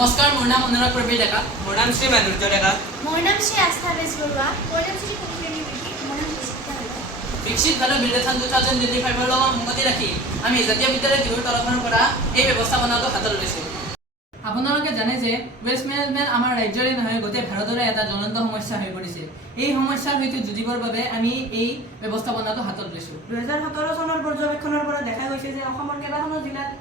নমস্কাৰ, মোৰ নাম অনুৰাগ প্ৰবীৰ ডেকা। মোৰ নাম শ্ৰী মাধুৰ্য ডেকা। মোৰ নাম শ্ৰী আস্থা বেজবৰুৱা। মোৰ নাম শ্ৰী কুমুদিনী বিধি। মোৰ নাম বিচিত্ৰা ডেকা। বিকশিত ভাৰত বিলেথান 2025 লগত সংগতি ৰাখি আমি জাতীয় বিদ্যালয় টিহুৰ তৰফৰ পৰা এই ব্যৱস্থাপনাটো হাতত লৈছোঁ। আপোনালোকে জানে যে ৱেষ্ট মেনেজমেণ্ট আমাৰ ৰাজ্যৰে নহয় গোটেই ভাৰতৰে এটা জ্বলন্ত সমস্যা হৈ পৰিছে। এই সমস্যাৰ সৈতে যুঁজিবৰ বাবে আমি এই ব্যৱস্থাপনাটো হাতত লৈছোঁ। 2017 চনৰ পৰ্যবেক্ষণৰ পৰা দেখা গৈছে যে অসমৰ কেইবাখনো জিলাত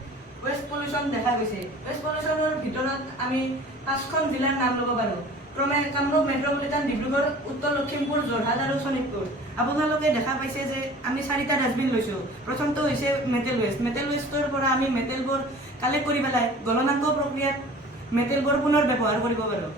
ৱেষ্ট পলিউশ্যন দেখা গৈছে। ৱেষ্ট পলিউশ্যনৰ ভিতৰত আমি 5খন জিলাৰ নাম ল'ব পাৰোঁ। ক্ৰমে কামৰূপ মেট্ৰপলিটান, ডিব্ৰুগড়, উত্তৰ লখিমপুৰ, যোৰহাট আৰু শোণিতপুৰ। আপোনালোকে দেখা পাইছে যে আমি 4টা ডাষ্টবিন লৈছোঁ। প্ৰথমটো হৈছে মেটেল ৱেষ্ট। মেটেল ৱেষ্টৰ পৰা আমি মেটেলবোৰ কালেক্ট কৰি পেলাই গলনাংক প্ৰক্ৰিয়াত মেটেলবোৰ পুনৰ ব্যৱহাৰ কৰিব পাৰোঁ।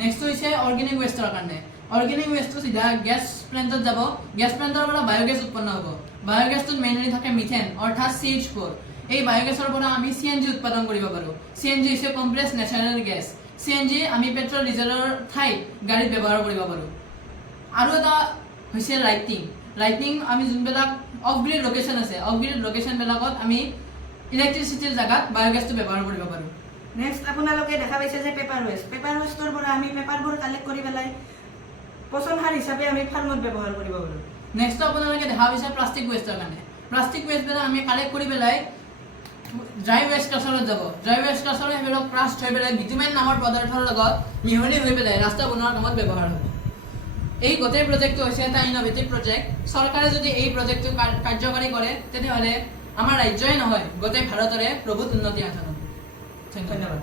নেক্সট হৈছে অৰ্গেনিক ৱেষ্টৰ কাৰণে। অৰ্গেনিক ৱেষ্টটো চিধা গেছ প্লেণ্টত যাব। গেছ প্লেণ্টৰ পৰা বায়'গেছ উৎপন্ন হ'ব। বায়'গেছটোত মেইনলি থাকে মিথেন অৰ্থাৎ CH4। এই বায়'গেছৰ পৰা আমি CNG উৎপাদন কৰিব পাৰোঁ। CNG হৈছে কম্প্ৰেছ নেচাৰেল গেছ। CNG আমি পেট্ৰল ডিজেলৰ ঠাইত গাড়ীত ব্যৱহাৰ কৰিব পাৰোঁ। আৰু এটা হৈছে লাইটনিং আমি যোনবিলাক অফ গ্ৰিড লোকেশ্যন আছে, অফ গ্ৰিড লোকেশ্যনবিলাকত আমি ইলেক্ট্ৰিচিটিৰ জেগাত বায়'গেছটো ব্যৱহাৰ কৰিব পাৰোঁ। নেক্সট আপোনালোকে দেখা পাইছে যে পেপাৰ ৱেষ্ট। পেপাৰ ৱেষ্টৰ পৰা আমি পেপাৰবোৰ কালেক্ট কৰি পেলাই পচন সাৰ হিচাপে আমি ফাৰ্মত ব্যৱহাৰ কৰিব পাৰোঁ। নেক্সট আপোনালোকে দেখা পাইছে প্লাষ্টিক ৱেষ্টৰ কাৰণে। প্লাষ্টিক ৱেষ্টবিলাক আমি কালেক্ট কৰি পেলাই ড্ৰাই ৱেষ্ট ক্লাছৰত যাব। ড্ৰাই ৱেষ্ট ক্লাছৰ সেইবিলাক ক্ৰাছ হৈ পেলাই বিটুমেন নামৰ পদাৰ্থৰ লগত মিহলি হৈ পেলাই ৰাস্তা বনোৱাৰ কামত ব্যৱহাৰ হ'ব। এই গোটেই প্ৰজেক্টটো হৈছে এটা ইন'ভেটিভ প্ৰজেক্ট। চৰকাৰে যদি এই প্ৰজেক্টটো কাৰ্যকৰী কৰে তেতিয়াহ'লে আমাৰ ৰাজ্যই নহয় গোটেই ভাৰতৰে প্ৰভূত উন্নতি সাধন হ'ব। ধন্যবাদ।